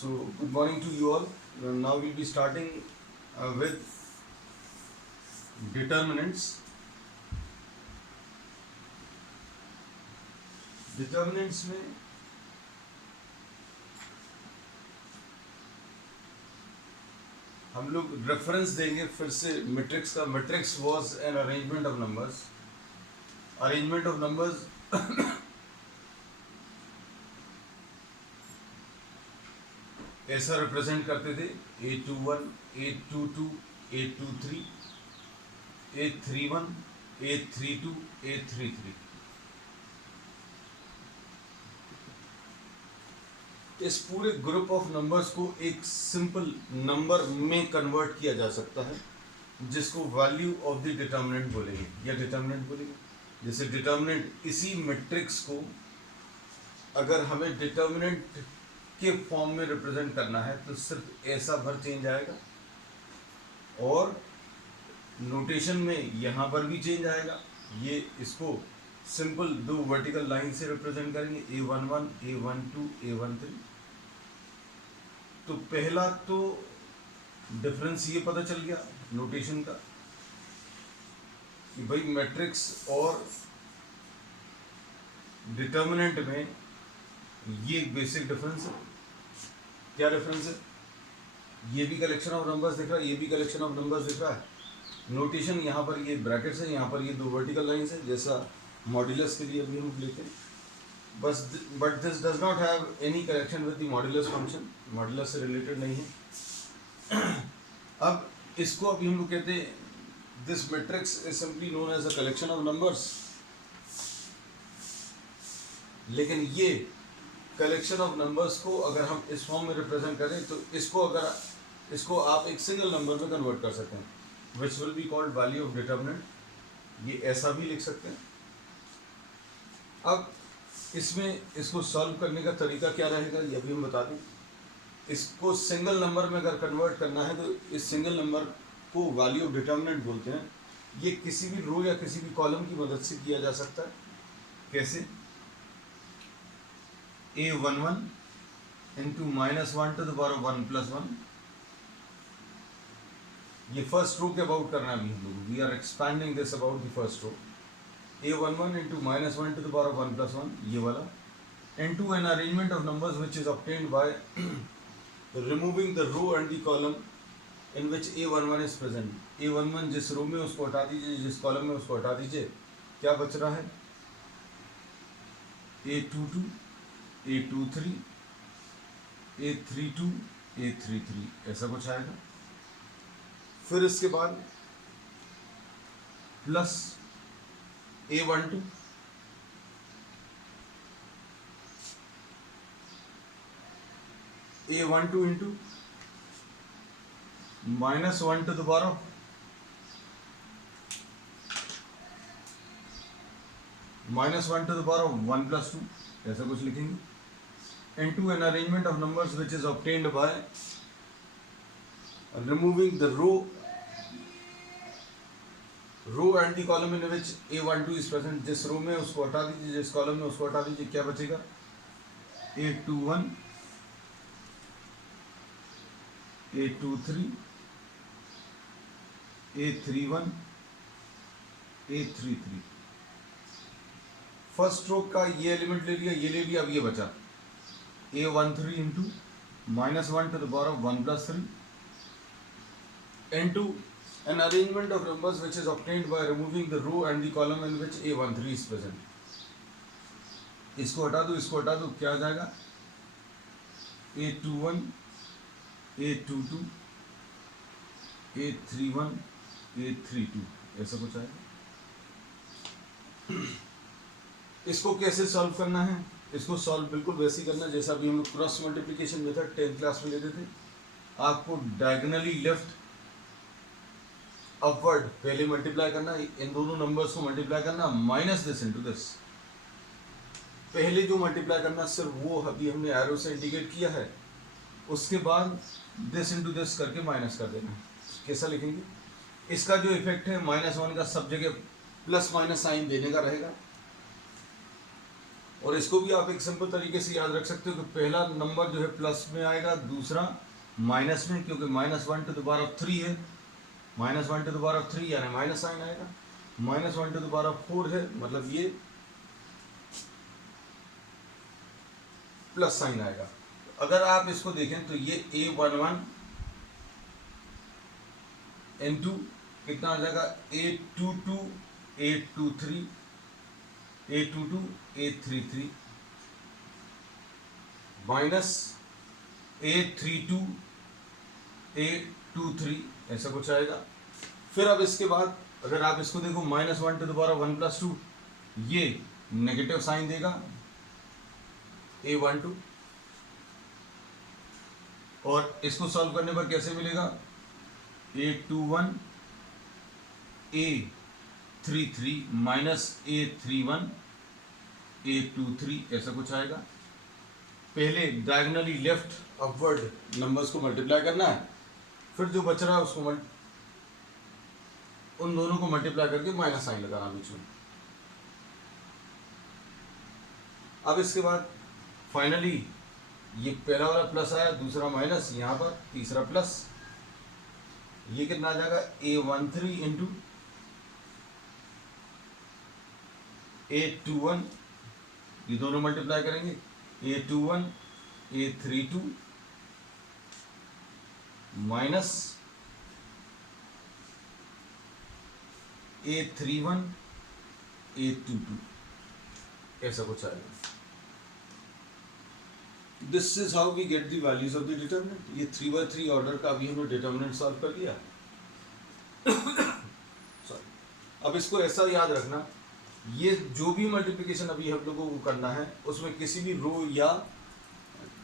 So, good morning to you all. Now we'll be starting with determinants. Determinants में हम लोग reference देंगे फिर से मैट्रिक्स का. Matrix was an arrangement of numbers. Arrangement of numbers ऐसा रिप्रेजेंट करते थे: A21, A22, A23, A31, A32, A33. इस पूरे ग्रुप ऑफ नंबर्स को एक सिंपल नंबर में कन्वर्ट किया जा सकता है, जिसको वैल्यू ऑफ द डिटर्मिनेंट बोलेंगे या डिटर्मिनेंट बोलेंगे. जैसे डिटर्मिनेंट, इसी मैट्रिक्स को अगर हमें डिटर्मिनेंट के फॉर्म में रिप्रेजेंट करना है तो सिर्फ ऐसा भर चेंज आएगा, और नोटेशन में यहाँ पर भी चेंज आएगा. ये इसको सिंपल दो वर्टिकल लाइन से रिप्रेजेंट करेंगे, A11, A12, A13. तो पहला तो डिफरेंस ये पता चल गया नोटेशन का कि भाई मैट्रिक्स और डिटर्मिनेंट में ये एक बेसिक डिफरेंस है. क्या डिफरेंस है? ये भी कलेक्शन ऑफ नंबर्स दिख रहा है, ये भी कलेक्शन ऑफ नंबर्स दिख रहा है. नोटेशन यहाँ पर ये ब्रैकेट्स है, यहाँ पर ये दो वर्टिकल लाइंस है, जैसा मॉड्यूलस के लिए अभी हम लेते हैं. बस but this does not have any connection with the modulus function. Modulus से रिलेटेड नहीं है. अब इसको अभी हम लोग कहते हैं this matrix is simply known as a collection of numbers. लेकिन ये कलेक्शन ऑफ नंबर्स को अगर हम इस फॉर्म में रिप्रेजेंट करें तो इसको आप एक सिंगल नंबर में कन्वर्ट कर सकते हैं, which will be called value of determinant. ये ऐसा भी लिख सकते हैं. अब इसमें इसको सॉल्व करने का तरीका क्या रहेगा ये भी हम बता दें. इसको सिंगल नंबर में अगर कन्वर्ट करना है तो इस सिंगल नंबर को वैल्यू ऑफ डिटर्मिनेंट बोलते हैं. ये किसी भी रो या किसी भी कॉलम की मदद से किया जा सकता है. कैसे? A11 into -1 to the power of 1 plus 1. ये फर्स्ट रो के अबाउट करना है अभी हम लोग. We are expanding this about the first row. A11 into -1 to the power of 1 plus 1, ये वाला, into an arrangement of numbers which is obtained by removing the row and the column in which A11 is present. A11 जिस रो में उसको हटा दीजिए, जिस column में उसको हटा दीजिए. क्या बच रहा है? A22, A23, A32, A33, ऐसा कुछ आएगा. फिर इसके बाद plus A12, A12 into -1 to the power of -1 to the power of 1 plus 2, ऐसा कुछ लिखेंगे. into an arrangement of numbers which is obtained by removing the row and the column in which A12 is present. जिस रो में उसको हटा दीजिए, जिस column में उसको हटा दीजिए, क्या बचेगा? A21, A23, A31, A33. First row का ये एलिमेंट ले लिया, ये ले लिया. अब ये बचा A13 into -1 to the power of 1 plus 3 into an arrangement of numbers which is obtained by removing the row and the column in which A13 is present. इसको हटा दो, इसको हटा दो, क्या आ जाएगा? A21, A22, A31, A32, ऐसा कुछ आएगा. इसको कैसे सॉल्व करना है? इसको सॉल्व बिल्कुल वैसे ही करना है जैसा अभी हम लोग cross multiplication method 10th class में लेते थे. आपको डायगोनली लेफ्ट अपवर्ड पहले मल्टीप्लाई करना, इन दोनों नंबर्स को मल्टीप्लाई करना, माइनस दिस इनटू दिस. पहले जो मल्टीप्लाई करना सिर्फ वो अभी हमने एरो से इंडिकेट किया है. उसके बाद दिस इनटू दिस करके माइनस कर देना. कैसा लिखेंगे? इसका जो इफेक्ट है -1 का सब जगह प्लस माइनस साइन देने का रहेगा. और इसको भी आप एक सिंपल तरीके से याद रख सकते हो कि पहला नंबर जो है प्लस में आएगा, दूसरा माइनस में, क्योंकि -1 टू द पावर ऑफ 3 है, -1 टू द पावर ऑफ 3 यानी माइनस साइन आएगा, -1 टू द पावर ऑफ 4 है मतलब ये प्लस साइन आएगा। अगर आप इसको देखें तो ये A11 इंटू कितना आ जाएगा, A22 A23 A22 A33 minus A32 A23 ऐसा कुछ आएगा। फिर अब इसके बाद अगर आप इसको देखो -1 टू द पावर 1 + 2 ये नेगेटिव साइन देगा A12 और इसको सॉल्व करने पर कैसे मिलेगा A21 A33 minus A31 A23 ऐसा कुछ आएगा। पहले डायगोनली लेफ्ट अपवर्ड नंबर्स को मल्टीप्लाई करना है, फिर जो बच रहा है उसको उन दोनों को मल्टीप्लाई करके माइनस साइन लगाना बीच में। अब इसके बाद फाइनली ये पहला वाला प्लस आया, दूसरा माइनस, यहाँ पर तीसरा प्लस, ये कितना आ जाएगा A13 इंटू A21, ये दोनों मल्टीप्लाई करेंगे A21 A32 minus A31 A22 ऐसा कुछ आएगा। This is how we get the values of the determinant. ये 3/3 ऑर्डर का अभी हमने डिटर्मिनेंट सॉल्व कर लिया। सॉरी, अब इसको ऐसा याद रखना, ये जो भी मल्टीप्लिकेशन अभी हम लोगों को करना है उसमें किसी भी रो या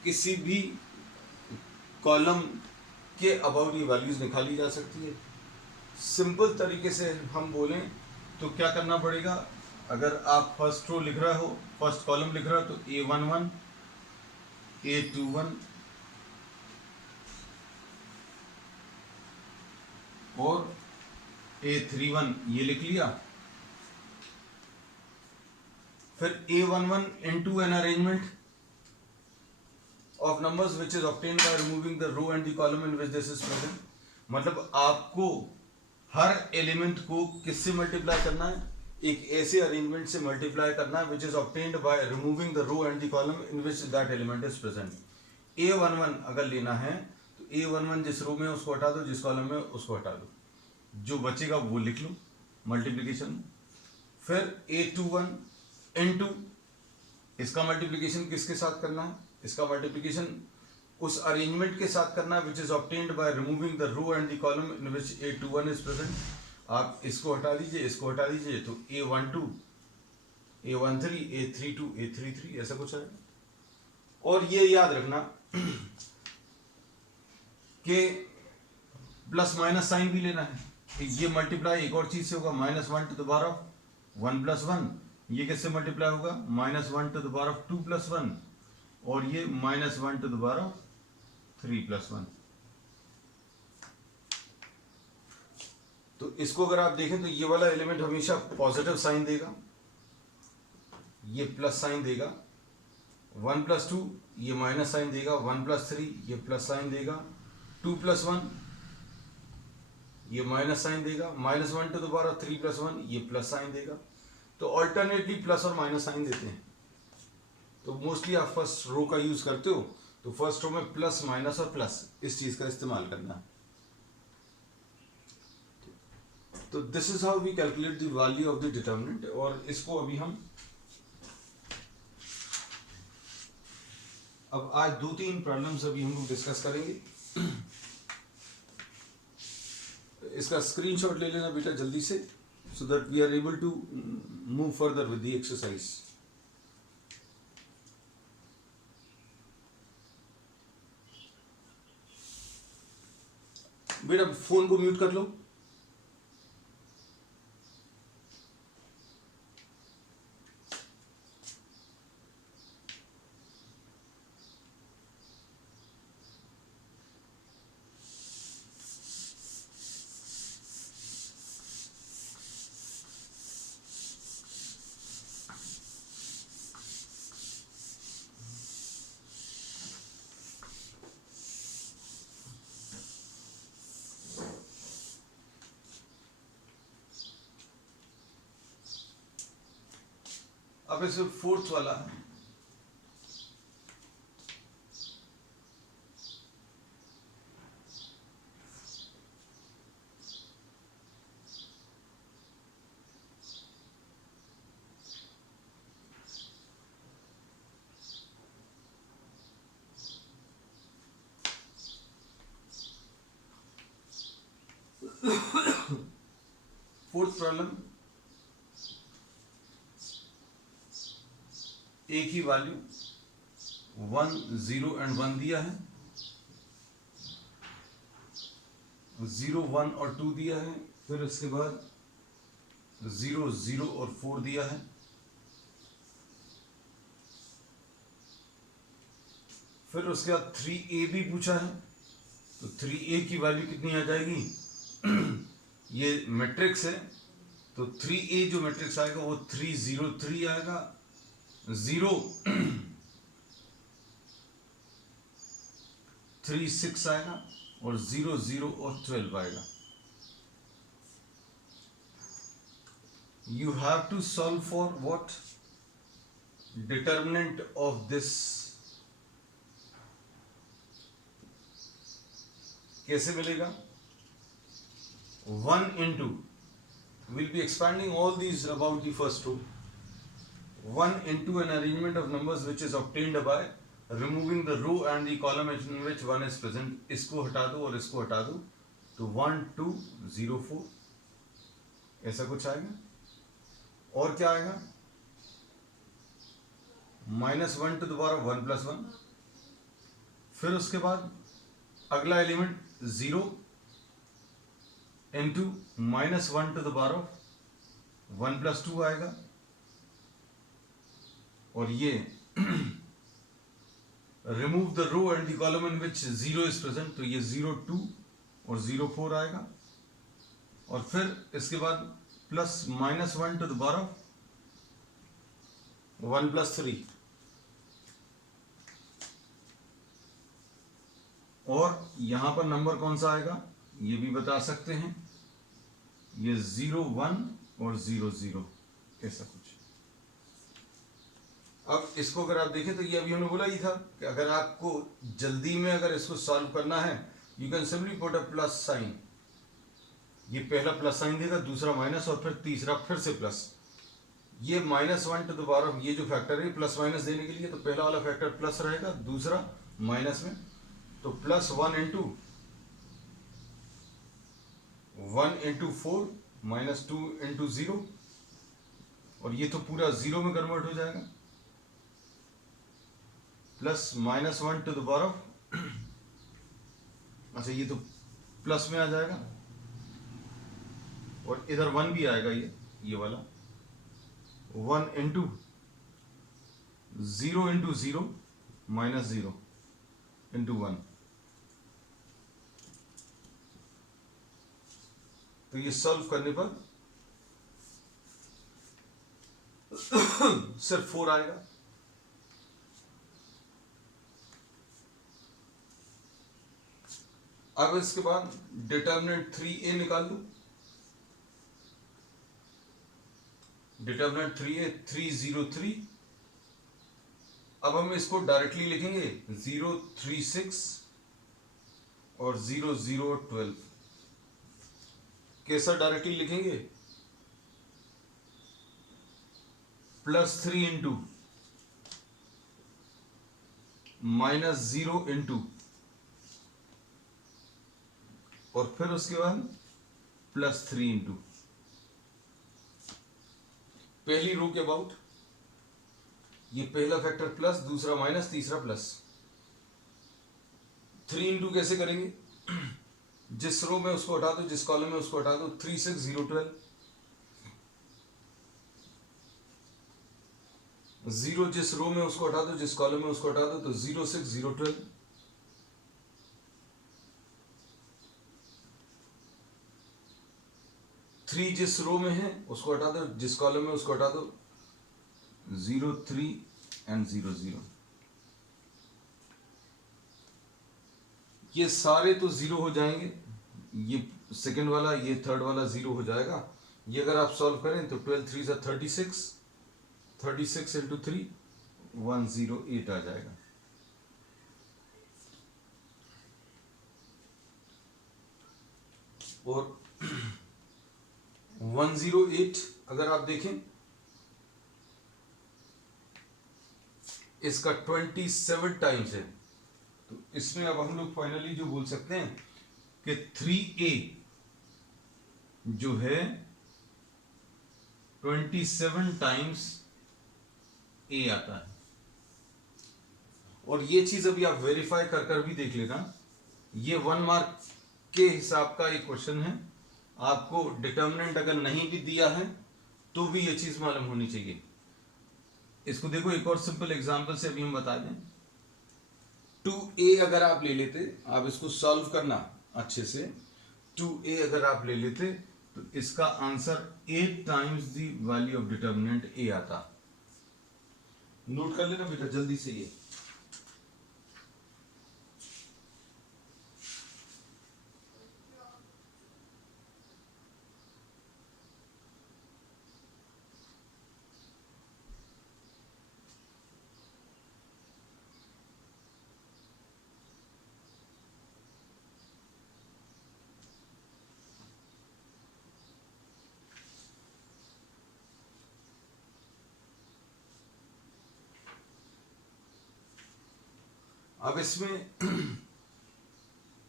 किसी भी कॉलम के अबाउट ये वैल्यूज निकाली जा सकती है। सिंपल तरीके से हम बोलें तो क्या करना पड़ेगा, अगर आप फर्स्ट रो लिख रहे हो, फर्स्ट कॉलम लिख रहे हो तो A11 A21 और A31 ये लिख लिया। फिर A11 into an arrangement of numbers which is obtained by removing the row and the column in which this is present। मतलब आपको हर एलिमेंट को किससे मल्टीप्लाई करना है, एक ऐसे अरेंजमेंट से मल्टीप्लाई करना है which is obtained by removing the row and the column in which that element is present. A11 अगर लेना है तो A11 जिस रो में उसको हटा दो, जिस कॉलम में उसको हटा दो, जो बचेगा वो लिख लो मल्टीप्लिकेशन। फिर A21 इनटू इसका मल्टीप्लिकेशन किसके साथ करना है, इसका मल्टीप्लिकेशन उस अरेंजमेंट के साथ करना है which is obtained by removing the row and the column in which A21 is present. आप इसको हटा दीजिए, इसको हटा दीजिए तो A12 A13 A32 A33 ऐसा कुछ है। और ये याद रखना कि प्लस माइनस साइन भी लेना है, ये मल्टीप्लाई एक और चीज से होगा, -1 टू द पावर ऑफ 1 + 1, ये किससे मल्टीप्लाई होगा -1 टू द पावर ऑफ 2 + 1, और ये -1 टू द पावर ऑफ 3 + 1। तो इसको अगर आप देखें तो ये वाला एलिमेंट हमेशा पॉजिटिव साइन देगा, ये प्लस साइन देगा, 1 + 2 ये माइनस साइन देगा, 1 + 3 ये प्लस साइन देगा, 2 + 1 ये माइनस साइन देगा, -1 टू द पावर ऑफ 3 + 1 ये प्लस साइन देगा। तो ऑल्टरनेटली प्लस और माइनस साइन देते हैं। तो मोस्टली आप फर्स्ट रो का यूज करते हो तो फर्स्ट रो में प्लस माइनस और प्लस इस चीज का इस्तेमाल करना है। तो this is how we calculate the value of the determinant. और इसको अभी हम अब आज 2-3 प्रॉब्लम्स अभी हम लोग डिस्कस करेंगे। इसका स्क्रीनशॉट ले लेना बेटा जल्दी से, so that we are able to move further with the exercise. बेटा फोन को म्यूट कर लो। अब इसमें फोर्थ वाला फोर्थ प्रॉब्लम, एक ही वैल्यू 1 0 एंड 1 दिया है, 0 1 और 2 दिया है, फिर उसके बाद 0 0 और 4 दिया है, फिर उसके बाद 3a भी पूछा है। तो 3a की वैल्यू कितनी आ जाएगी? ये मैट्रिक्स है, तो 3a जो मैट्रिक्स आएगा वो 3 0 3 आएगा, 0 3 6 आएगा और 0 0 और 12 आएगा। You have to solve for what? Determinant of this. कैसे मिलेगा? 1 into, we'll be expanding all these about the first row. 1 into an arrangement of numbers which is obtained by removing the row and the column in which 1 is present. इसको हटा दो और इसको हटा दो, तो 1 2 0 4 ऐसा कुछ आएगा। और क्या आएगा? -1 to the power of 1 plus 1, फिर उसके बाद अगला element 0 into -1 to the power of 1 plus 2 आएगा, और ये remove the row and the column in which 0 is present, तो ये 0 2 और 0 4 आएगा, और फिर इसके बाद plus -1 to the power of 1 plus 3, और यहां पर नंबर कौन सा आएगा ये भी बता सकते हैं, ये 0 1 और 0 0 ऐसा कुछ। अब इसको अगर आप देखें तो ये अभी हमने बोला ही था कि अगर आपको जल्दी में अगर इसको सॉल्व करना है, you can simply put a plus sign. ये पहला प्लस साइन देगा, दूसरा माइनस, और फिर तीसरा फिर से प्लस। ये -1 टू द पावर ऑफ ये जो फैक्टर है प्लस माइनस देने के लिए, तो पहला वाला फैक्टर प्लस रहेगा, दूसरा माइनस में, तो +1 into 1 into 4 -2 into 0, और ये तो पूरा 0 में कन्वर्ट हो जाएगा, plus -1 to the power of, अच्छा ये तो प्लस में आ जाएगा, और इधर 1 भी आएगा, ये वाला 1 into 0 into 0 -0 into 1, तो ये सॉल्व करने पर सिर्फ 4 आएगा। अब इसके बाद डिटर्मिनेंट 3a निकाल दो। Determinant 3a 3 0 3। अब हम इसको डायरेक्टली लिखेंगे 0 3 6 और 0 0 12। कैसा डायरेक्टली लिखेंगे? +3 इंटू -0 इंटू, और फिर उसके बाद +3 इंटू। पहली रो के अबाउट ये पहला फैक्टर प्लस, दूसरा माइनस, तीसरा प्लस। 3 इंटू कैसे करेंगे? जिस रो में उसको हटा दो, जिस कॉलम में उसको हटा दो। 3 6 0 12। 0 जिस रो में उसको हटा दो, जिस कॉलम में उसको हटा दो, तो 0 6 0 12। 3 जिस रो में है उसको हटा दो, जिस कॉलम में उसको हटा दो, 0 3 एंड 0 0। ये सारे तो 0 हो जाएंगे, ये सेकंड वाला, ये थर्ड वाला 0 हो जाएगा। ये अगर आप सॉल्व करें तो 12 3 36, 36 इंटू 3 108 आ जाएगा। और 108 अगर आप देखें इसका 27 टाइम्स है, तो इसमें अब हम लोग फाइनली जो बोल सकते हैं कि 3a जो है 27 टाइम्स a आता है। और ये चीज अभी आप वेरीफाई कर कर भी देख लेना, ये 1 मार्क के हिसाब का एक क्वेश्चन है। आपको डिटर्मिनेंट अगर नहीं भी दिया है तो भी ये चीज मालूम होनी चाहिए। इसको देखो एक और सिंपल एग्जांपल से अभी हम बता दें। 2a अगर आप ले लेते, आप इसको सॉल्व करना अच्छे से, 2a अगर आप ले लेते तो इसका answer 8 times the value of determinant a आता। नोट कर लेना बेटा जल्दी से ये। अब इसमें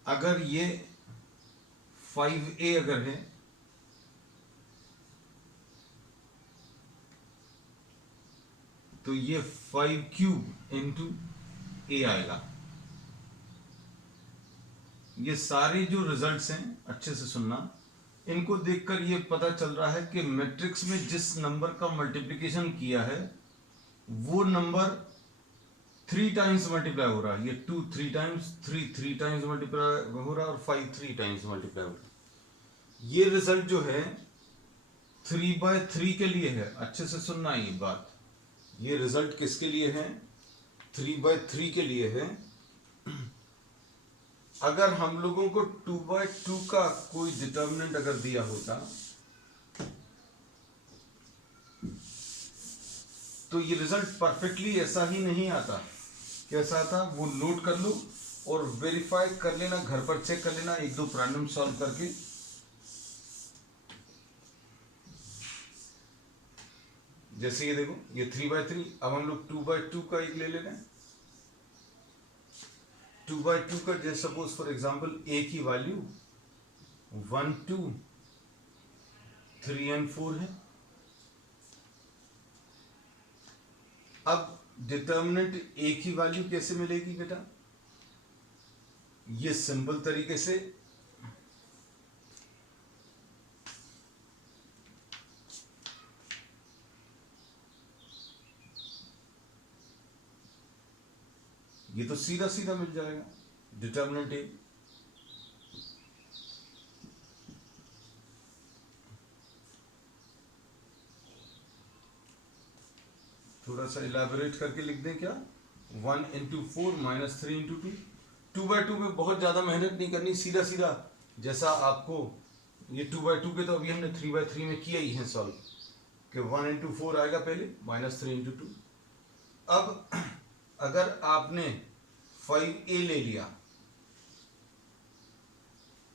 अगर ये 5a अगर है तो ये 5 क्यूब इंटू a आएगा। ये सारे जो रिजल्ट्स हैं अच्छे से सुनना, इनको देखकर ये पता चल रहा है कि मैट्रिक्स में जिस नंबर का मल्टीप्लिकेशन किया है वो नंबर 3 टाइम्स मल्टीप्लाई हो रहा है। ये 2 3 टाइम्स, 3 टाइम्स मल्टीप्लाई हो रहा है और 5 3 टाइम्स मल्टीप्लाई हो रहा है। ये रिजल्ट जो है 3/3 के लिए है। अच्छे से सुनना ये बात, ये रिजल्ट किसके लिए है? 3/3 के लिए है। अगर हम लोगों को 2/2 का कोई डिटर्मिनेंट अगर दिया होता तो ये रिजल्ट परफेक्टली ऐसा ही नहीं आता। कैसा आता वो नोट कर लो और वेरीफाई कर लेना, घर पर चेक कर लेना एक दो प्रॉब्लम सॉल्व करके। जैसे ये देखो ये 3/3, अब हम लोग 2/2 का एक ले लेना है। 2/2 का जैसे सपोज फॉर एग्जांपल a की वैल्यू 1 2 3 और 4 है। अब डिटर्मिनेंट a की वैल्यू कैसे मिलेगी बेटा? ये सिंपल तरीके से ये तो सीधा सीधा मिल जाएगा डिटर्मिनेंट a। थोड़ा सा इलेबोरेट करके लिख दें क्या? 1 इंटू 4 माइनस 3 इंटू 2। 2/2 में बहुत ज्यादा मेहनत नहीं करनी, सीधा सीधा जैसा आपको ये 2/2 के तो अभी हमने 3/3 में किया ही है सॉल्व कि 1 इंटू 4 आएगा पहले माइनस 3 इंटू 2। अब अगर आपने 5a ले लिया,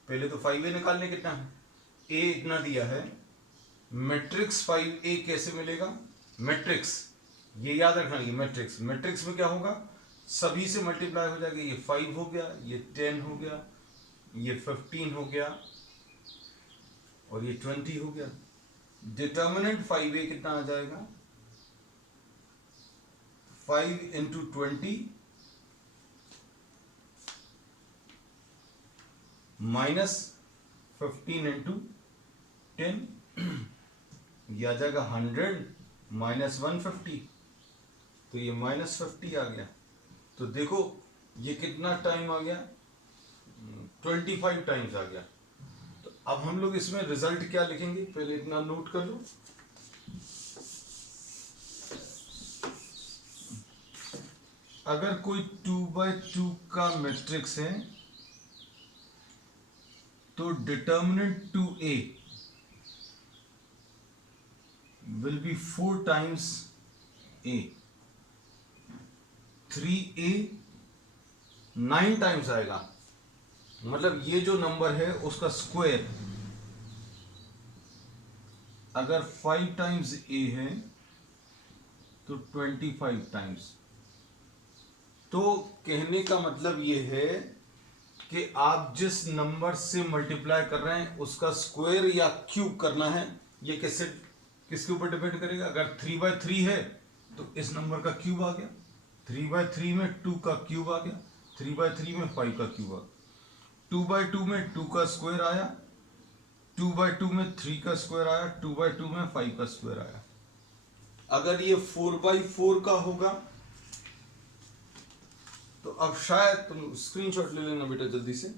पहले तो 5a निकालने कितना है, a इतना दिया है। मैट्रिक्स 5a कैसे मिलेगा? मैट्रिक्स ये याद रखना, ये मैट्रिक्स, मैट्रिक्स में क्या होगा, सभी से मल्टीप्लाई हो जाएगा। ये 5 हो गया, ये 10 हो गया, ये 15 हो गया और ये 20 हो गया। डिटर्मिनेंट 5a कितना आ जाएगा? 5 इंटू 20 माइनस 15 इंटू 10, ये आ जाएगा 100 माइनस 150, तो ये माइनस 50 आ गया। तो देखो ये कितना टाइम आ गया, 25 टाइम्स आ गया। तो अब हम लोग इसमें रिजल्ट क्या लिखेंगे, पहले इतना नोट कर लो। अगर कोई 2/2 का मैट्रिक्स है तो determinant 2a will be 4 times A, 3a 9 times आएगा, मतलब ये जो नंबर है उसका स्क्वायर अगर 5 टाइम्स a है तो 25 टाइम्स। तो कहने का मतलब ये है कि आप जिस नंबर से मल्टीप्लाई कर रहे हैं उसका स्क्वायर या क्यूब करना है। ये किसके ऊपर डिपेंड करेगा? अगर 3/3 है तो इस नंबर का क्यूब आ गया, 3/3 में 2 का क्यूब आ गया, 3/3 में 5 का क्यूब आ गया, 2/2 में 2 का स्क्वायर आया, 2/2 में 3 का स्क्वायर आया, 2/2 में 5 का स्क्वायर आया। अगर ये 4/4 का होगा तो अब शायद तुम स्क्रीनशॉट ले लेना बेटा जल्दी से।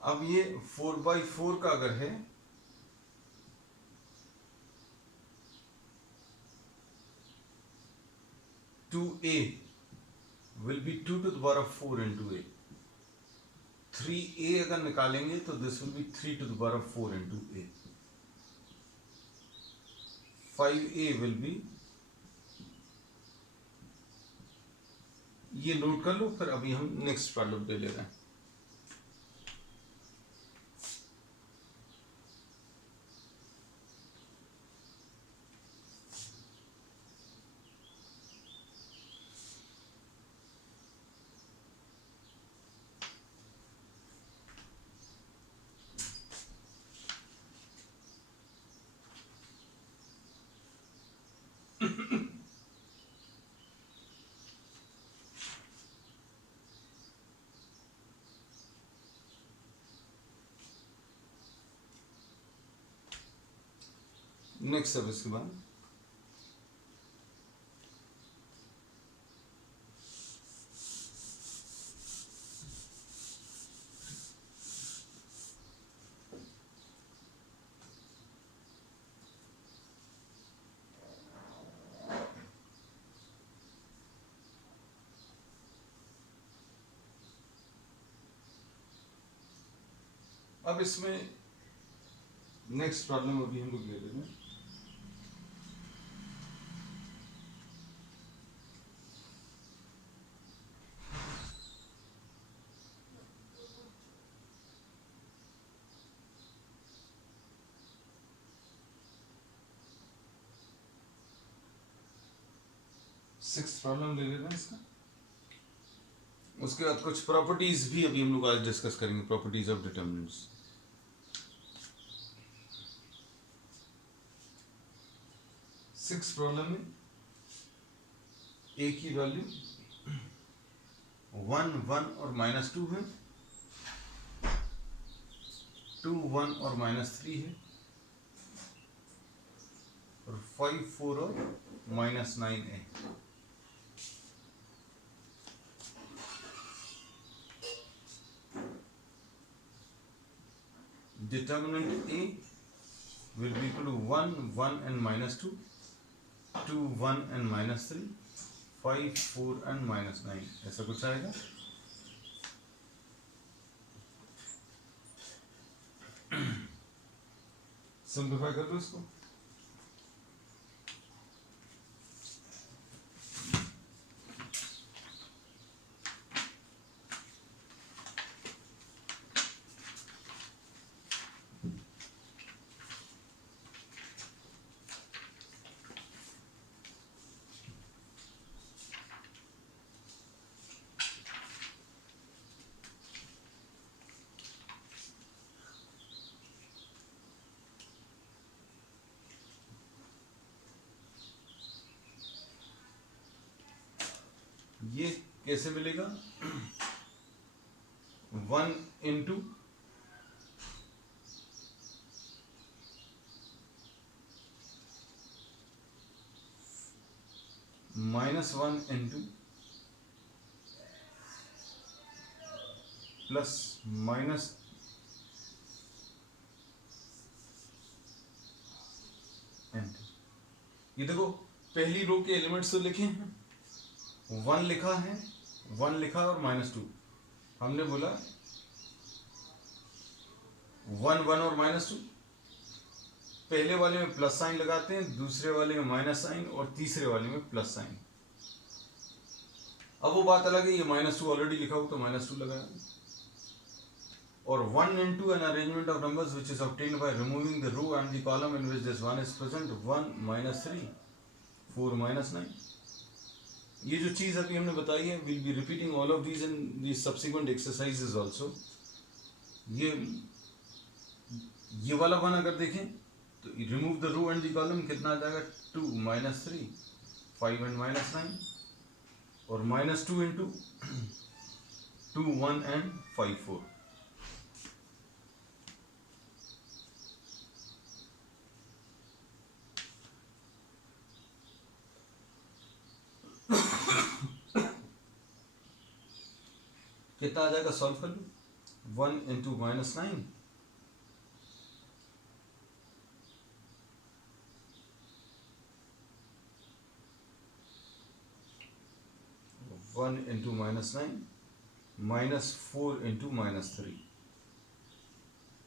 अब ये 4/4 का अगर है two A will be 2 to the power of 4 into a। 3a अगर निकालेंगे तो this will be 3 to the power of 4 into a। 5a will be, ये नोट कर लो, फिर अभी हम नेक्स्ट प्रॉब्लम पे ले रहे हैं। नेक्स्ट अब इसके बाद अब इसमें नेक्स्ट प्रॉब्लम अभी हम लोग ले लेते हैं। सिक्स प्रॉब्लम ले लेना इसका। उसके बाद कुछ प्रॉपर्टीज भी अभी हम लोग आज डिस्कस करेंगे, properties of determinants. Six problem में ए की वैल्यू 1 1 और -2 है, 2 1 और -3 है, और 5 4 और -9 है। Determinant A will be equal to 1 1 and -2, 2 1 and -3, 5 4 and -9, ऐसा कुछ आएगा। सिंप्लीफाई कर दो इसको। ये कैसे मिलेगा? 1 into -1 into plus minus n2। ये देखो पहली रो के एलिमेंट्स तो लिखे हैं, 1 लिखा है, 1 लिखा और -2। हमने बोला 1 1 और -2, पहले वाले में प्लस साइन लगाते हैं, दूसरे वाले में माइनस साइन और तीसरे वाले में प्लस साइन। अब वो बात अलग है, ये -2 ऑलरेडी लिखा हो तो -2 लगाया। और 1 into an arrangement of numbers which is obtained by removing the row and the column in which this 1 is present, 1 - 3 4 - 9। ये जो चीज़ अभी हमने बताई है, we'll be repeating all of these in the subsequent exercises also। ये वाला one अगर देखें तो remove the row and the column, कितना आ जाएगा 2 - 3 5 and -9, और -2 into 2 1 and 5 4। कितना आ जाएगा, सॉल्व कर लो। 1 into -9 1 into -9 -4 into -3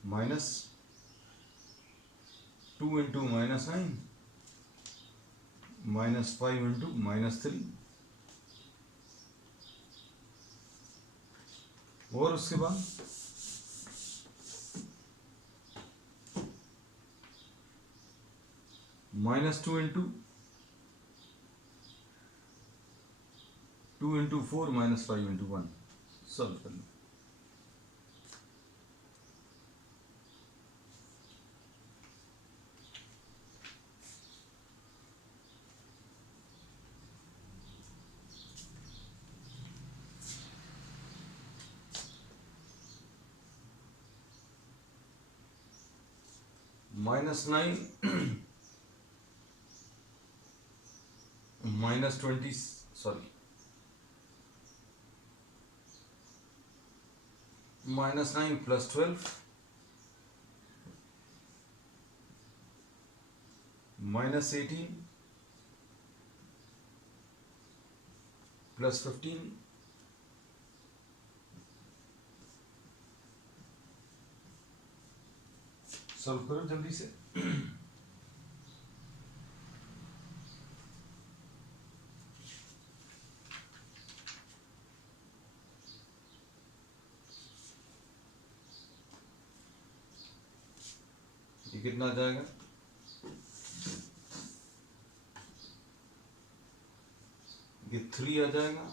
-2 into -9 -5 into -3, और उसके बाद -2 into 2 into 4 -5 into 1। सॉल्व कर लो। -9 -20, सॉरी -9 + 12 -18 + 15 सॉल्व करो जल्दी से। ये कितना आ जाएगा, ये 3 आ जाएगा,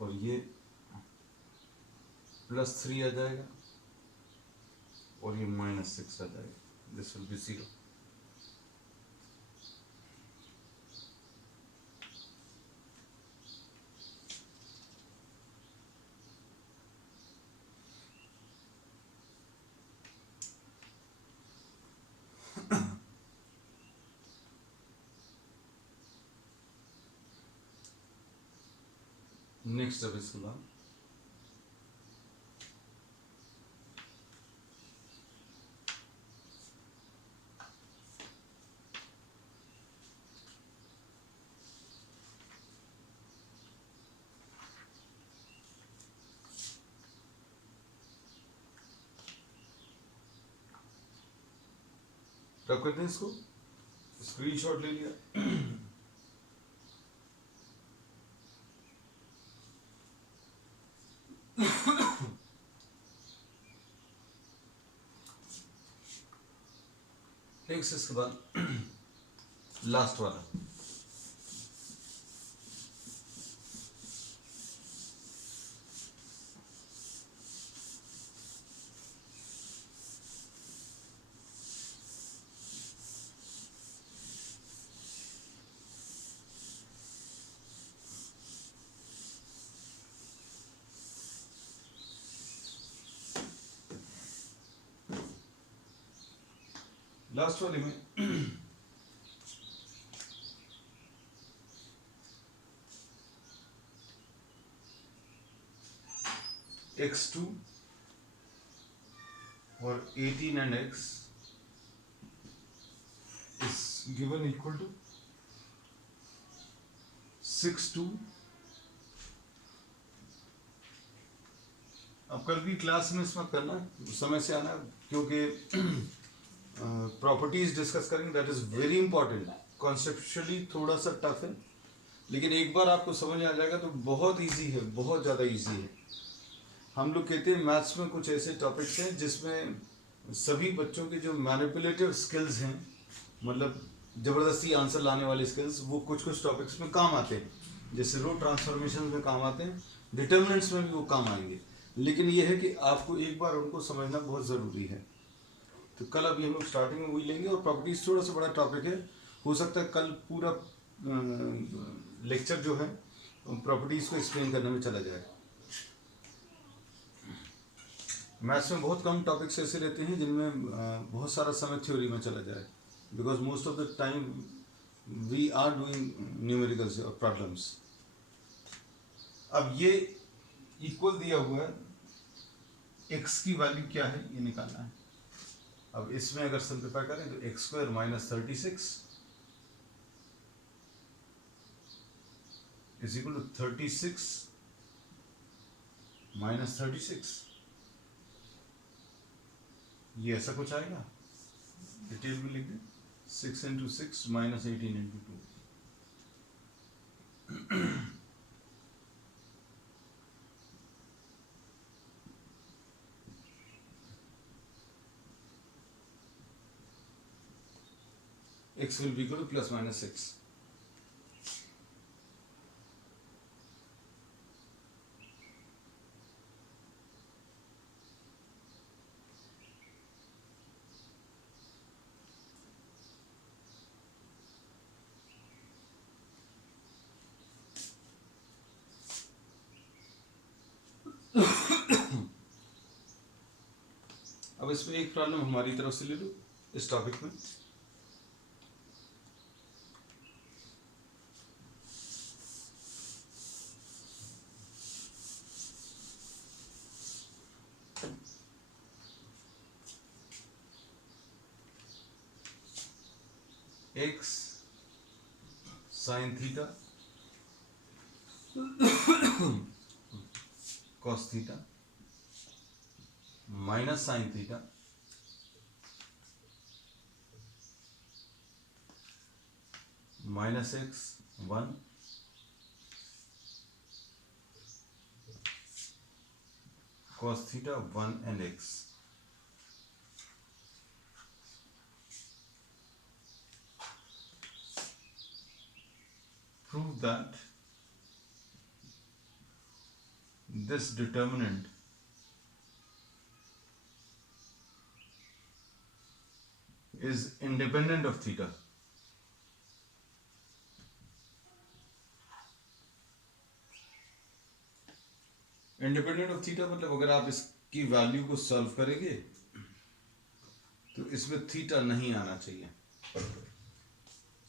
और ये +3 आ जाएगा, और ये -6 आ जाएगा। This will be 0। नेक्स्ट अब इसके बाद रख करते हैं इसको, स्क्रीनशॉट ले लिया। नेक्स्ट इसके बाद लास्ट वाला, लास्ट वाले में x2 और 18 and x is given equal to 6 2। अब कल की क्लास में इसमें करना समय से आना, क्योंकि प्रॉपर्टीज डिस्कस करेंगे, that is very important. Conceptually थोड़ा सा टफ है, लेकिन एक बार आपको समझ आ जाएगा तो बहुत इजी है, बहुत ज़्यादा इजी है। हम लोग कहते हैं मैथ्स में कुछ ऐसे टॉपिक्स हैं जिसमें सभी बच्चों के जो मैनिपुलेटिव स्किल्स हैं, मतलब ज़बरदस्ती आंसर लाने वाले स्किल्स, वो कुछ कुछ टॉपिक्स में काम आते हैं। जैसे रो ट्रांसफॉर्मेशन में काम आते हैं, डिटर्मिनेंट्स में भी वो काम आएंगे, लेकिन ये है कि आपको एक बार उनको समझना बहुत ज़रूरी है। तो कल अभी हम लोग स्टार्टिंग में वही लेंगे, और प्रॉपर्टीज थोड़ा सा बड़ा टॉपिक है, हो सकता है कल पूरा लेक्चर जो है प्रॉपर्टीज को एक्सप्लेन करने में चला जाए। मैथ्स में बहुत कम टॉपिक्स ऐसे रहते हैं जिनमें बहुत सारा समय थ्योरी में चला जाए, because most of the time we are doing numericals और प्रॉब्लम्स। अब ये इक्वल दिया हुआ है, x की वैल्यू क्या है ये निकालना है। अब इसमें अगर सिंप्लीफाई करें तो x² minus 36 is equal to 36 minus 36, ये ऐसा कुछ आएगा। डिटेल में लिख दें, 6 into 6 minus 18 into 2। x will be equal to plus minus 6। अब इसमें एक प्रॉब्लम हमारी तरफ से ले लो इस टॉपिक में। x sign theta cos theta minus sine theta minus x 1 cos theta 1 and x। Prove that this determinant is independent of theta। Independent of theta मतलब अगर आप इसकी वैल्यू को सॉल्व करेंगे तो इसमें थीटा नहीं आना चाहिए।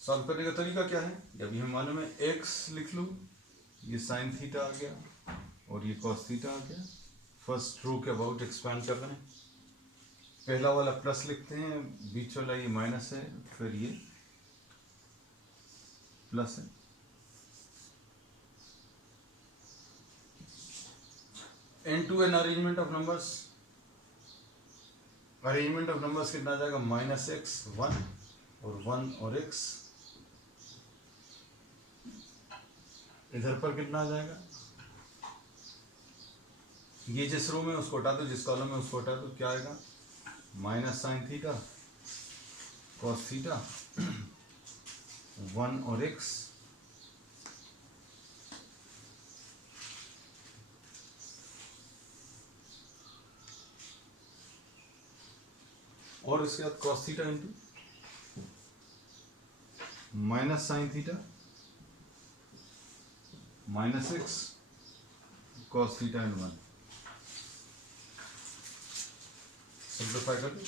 सॉल्व करने का तरीका क्या है, जब ये मालूम है x लिख लूँ, ये साइन थीटा आ गया और ये कॉस थीटा आ गया। फर्स्ट रो के अबाउट एक्सपैंड कर रहे हैं, पहला वाला प्लस लिखते हैं, बीच वाला ये माइनस है, फिर ये प्लस है। N2 an arrangement of numbers, arrangement of numbers कितना आ जाएगा, माइनस एक्स 1 और 1 और x। इधर पर कितना आ जाएगा, ये जिस रो में उसको हटा दो, जिस कॉलम में उसको हटा दो, क्या आएगा, minus sine theta cos theta 1 और x। और इसके बाद cos theta into minus sine theta minus x cos theta and 1। Simplify कर दो,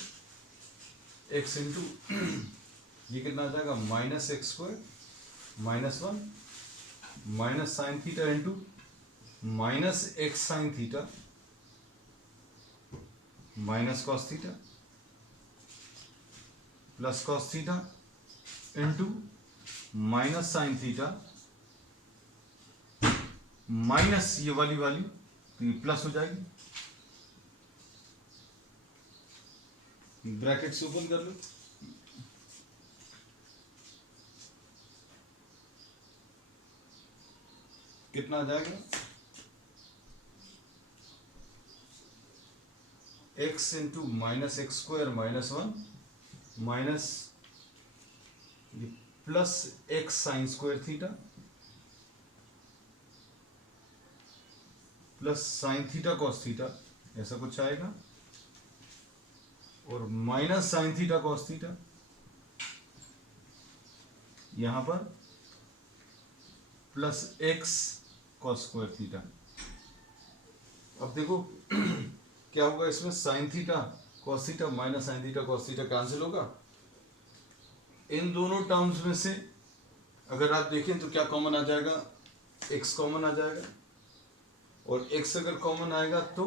एक्स इंटू ये कितना आ जाएगा, minus x square minus 1 minus sine theta into minus x sine theta minus cos theta plus cos theta into minus sine theta minus ये वाली value तो ये प्लस हो जाएगी, ब्रैकेट्स ओपन कर लो, कितना आ जाएगा x into minus x square minus 1 minus ये plus x sine square theta plus sine theta cos theta ऐसा कुछ आएगा और minus sine theta cos theta यहां पर plus x cos square theta. अब देखो क्या होगा इसमें, sine theta cos theta minus sine theta cos theta cancel होगा। इन दोनों टर्म्स में से अगर आप देखें तो क्या कॉमन आ जाएगा, x कॉमन आ जाएगा और x अगर कॉमन आएगा तो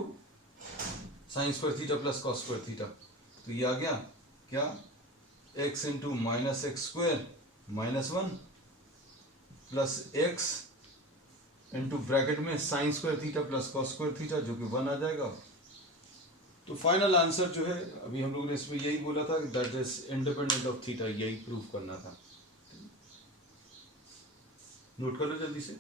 sine square theta plus cos square theta, तो ये आ गया क्या x into minus x square minus 1 plus x into bracket में sine square theta plus cos square theta जो कि 1 आ जाएगा। तो फाइनल आंसर जो है अभी हम लोगों ने इसमें यही बोला था कि that is independent of theta, यही प्रूव करना था। नोट कर लो जल्दी से।